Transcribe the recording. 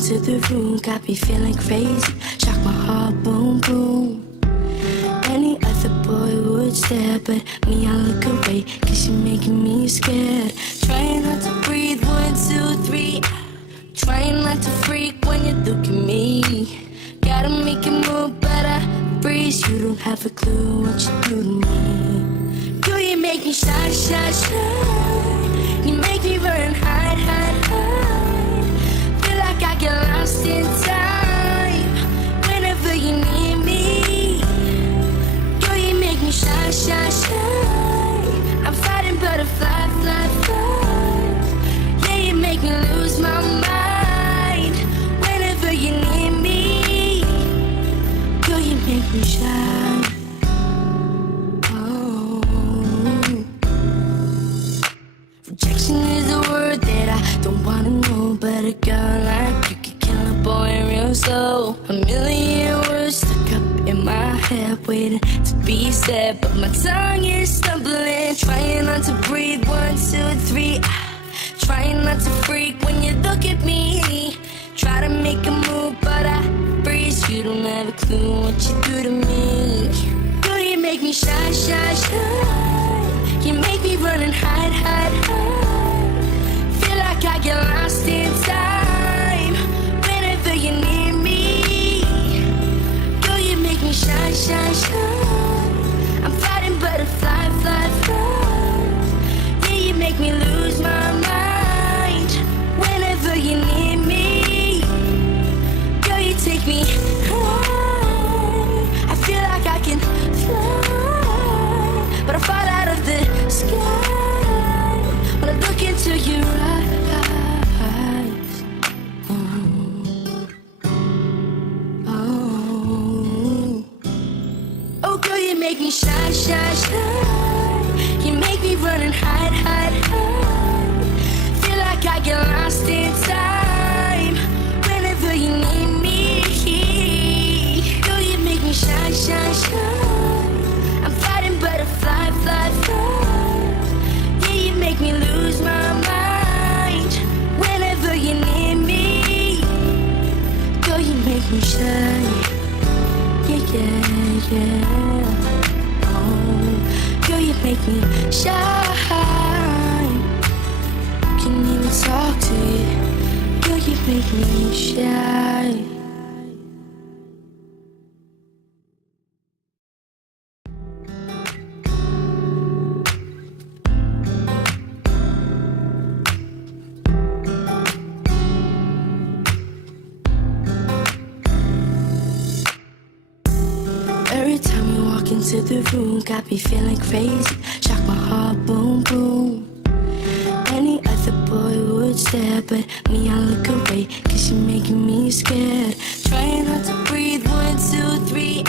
into the room, got me feeling crazy. Shock my heart, boom, boom. Any other boy would stare, but me, I look away, cause you're making me scared. Trying not to breathe, 1, 2, 3. Trying not to freak when you look at me. Gotta make a move, but I freeze. You don't have a clue what you do to me. Girl, you make me shy, shy, shy. You make me run, hide, hide, hide. Feel like I get lost in time whenever you need me. Girl, you make me shy, shy, shy. I'm fighting butterfly, fly, fly. Yeah, you make me lose my mind whenever you need me. Girl, you make me shine. Oh. Rejection is a word that I don't wanna know, but a girl like you can kill a boy real slow. A million words stuck up in my head, waiting to be said, but my tongue is stumbling. Trying not to breathe, 1, 2, 3. Trying not to freak when you look at me. Try to make a move, but I freeze. You don't have a clue what you do to me. Girl, you make me shy, shy, shy. You make me run and hide, hide, hide. Feel like I get lost in time whenever you need me. Girl, you make me shy, shy, shy. I'm fighting butterfly, fly, fly. Yeah, you make me lose my mind whenever you need me. Girl, you take me high. I feel like I can fly, but I fall out of the sky when I look into your eyes. Oh, oh, girl, you make me shy, shy, shy. You make me run and hide, hide, hide. Feel like I get lost in time whenever you need me. Girl, you make me shine, shine, shine. I'm fighting butterfly, fly, fly. Yeah, you make me lose my mind whenever you need me. Girl, you make me shine. Yeah, yeah, yeah. Oh, girl, you make me shine. Can't even talk to you. Girl, you make me shine. Every time you walk into the room, got me feeling crazy. Shock my heart, boom, boom. Any other boy would stare, but me, I look away, cause you're making me scared. Trying not to breathe, 1, 2, 3.